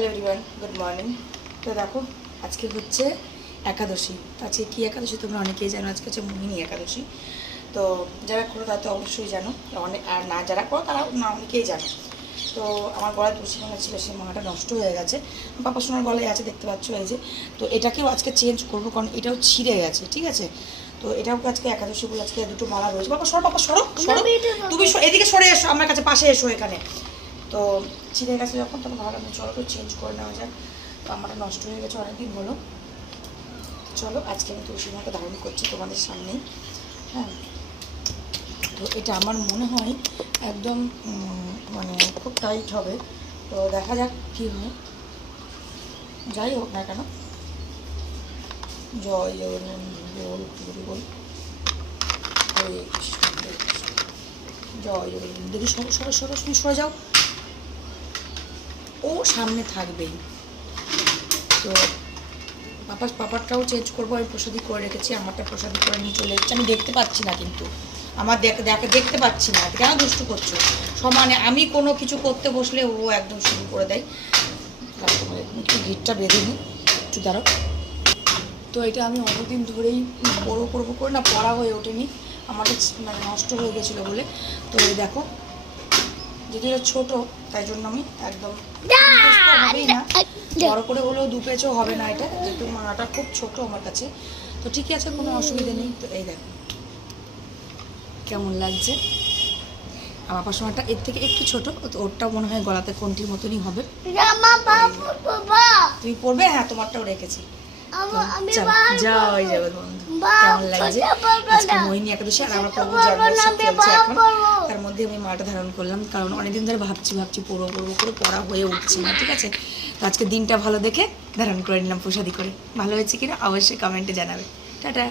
Hello everyone, good morning. তো দেখো আজকে হচ্ছে একাদশী। আজকে কী একাদশী তোমরা অনেকেই জানো, আজকে হচ্ছে মোহিনী একাদশী। তো যারা করো তারা তো অবশ্যই জানো, অনেক আর না যারা করো তারা না অনেকেই জানো। তো আমার গলায় তুলসী মালা ছিল, সেই মালাটা নষ্ট হয়ে গেছে। পাপা সোনার গলায় আছে, দেখতে পাচ্ছ এই যে। তো এটাকেও আজকে চেঞ্জ করবো, কারণ এটাও ছিঁড়ে গেছে, ঠিক আছে। তো এটাও আজকে একাদশী বলে আজকে দুটো মালা রয়েছে। পাপা সরো, পাপা সরো সরো, তুমি এদিকে সরে এসো, আমার কাছে পাশে এসো এখানে। তো ছিঁড়ে গেছে যখন, তখন ভাবলাম চলো তো চেঞ্জ করে নেওয়া যায়। তো আমারটা নষ্ট হয়ে গেছে অনেকদিন হলো। চলো আজকে আমি তুলসী মালাটা ধারণ করছি তোমাদের সামনেই। হ্যাঁ, তো এটা আমার মনে হয় একদম মানে খুব টাইট হবে। তো দেখা যাক কী হয়, যাই হোক না কেন। জয় জয় বল গুরু বল, হরে কৃষ্ণ হরে কৃষ্ণ, জয় জয়। দেখি সরো সরো সরো, তুমি সরে যাও, ও সামনে থাকবেই। তো পাপারটাও চেঞ্জ করবো, আমি প্রসাদী করে রেখেছি, আমারটা প্রসাদী করে নিয়ে চলে এসেছি। আমি দেখতে পাচ্ছি না, কিন্তু আমার দেখতে পাচ্ছি না, কেন দুষ্টু করছো? সমানে আমি কোনো কিছু করতে বসলে ও একদম শুরু করে দেয়। একটু ঘিরটা বেঁধে নিই, একটু দাঁড়াও। তো এটা আমি অনেকদিন ধরেই করবো করে না, পড়া হয়ে ওঠেনি, আমাদের মানে নষ্ট হয়ে গেছিলো বলে। তো দেখো, যদি এটা ছোটো তাই জন্য আমি একদম হবেই না, বড় করে হলেও 2 পেজও হবে না, এটা যেহেতু মালাটা খুব ছোট আমার কাছে। তো ঠিকই আছে, কোনো অসুবিধা নেই। তো এই দেখো কেমন লাগছে। আমার পাশমাটা এর থেকে একটু ছোট, তো ওরটাও মনে হয় গলাতে কন্টির মতনই হবে। তুমি পড়বে? হ্যাঁ, তোমারটাও রেখেছি। জয় জগৎ বন্ধু, কেমন লাগছে? আজকে মোহিনী একাদশী, আর আমার প্রভু জন্মোৎসব চলছে এখন। তার মধ্যে আমি মালাটা ধারণ করলাম, কারণ অনেকদিন ধরে ভাবছি পড়বো করে পড়া হয়ে উঠছে না, ঠিক আছে। তো আজকে দিনটা ভালো দেখে ধারণ করে নিলাম প্রসাদী করে। ভালো হয়েছে কিনা অবশ্যই কমেন্টে জানাবে। টাটা।